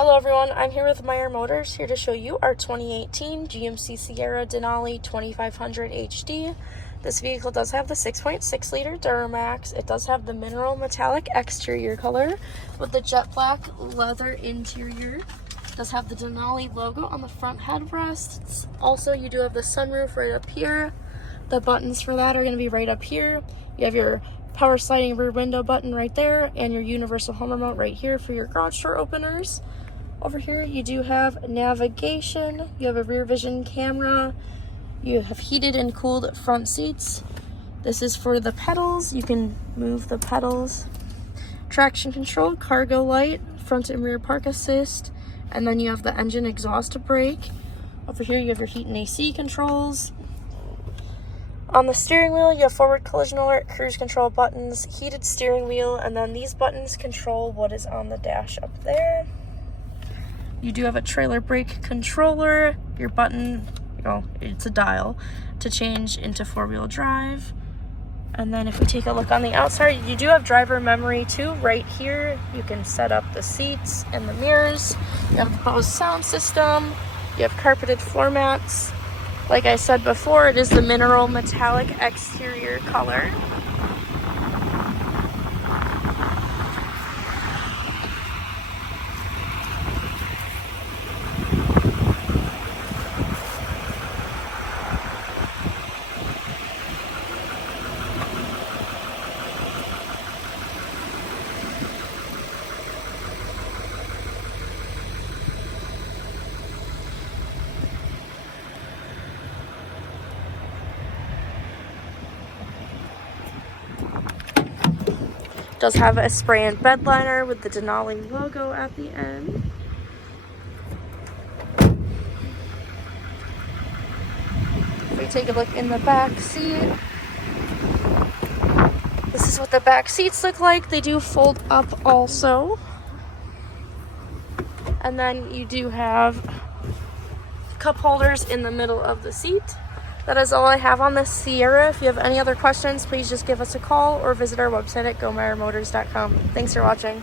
Hello everyone, I'm here with Meyer Motors, here to show you our 2018 GMC Sierra Denali 2500 HD. This vehicle does have the 6.6 liter Duramax. It does have the mineral metallic exterior color with the jet black leather interior. It does have the Denali logo on the front headrests. Also, you do have the sunroof right up here. The buttons for that are going to be right up here. You have your power sliding rear window button right there and your universal home remote right here for your garage door openers. Over here you do have navigation, you have a rear vision camera, you have heated and cooled front seats. This is for the pedals, you can move the pedals. Traction control, cargo light, front and rear park assist, and then you have the engine exhaust brake. Over here you have your heat and AC controls. On the steering wheel, you have forward collision alert, cruise control buttons, heated steering wheel, and then these buttons control what is on the dash up there. You do have a trailer brake controller, your button, it's a dial to change into four-wheel drive. And then if we take a look on the outside, you do have driver memory too, right here. You can set up the seats and the mirrors. You have the Bose sound system. You have carpeted floor mats. Like I said before, it is the mineral metallic exterior color. Does have a spray and bed liner with the Denali logo at the end. If we take a look in the back seat, this is what the back seats look like. They do fold up also. And then you do have cup holders in the middle of the seat. That is all I have on this Sierra. If you have any other questions, please just give us a call or visit our website at gomeyermotors.com. Thanks for watching.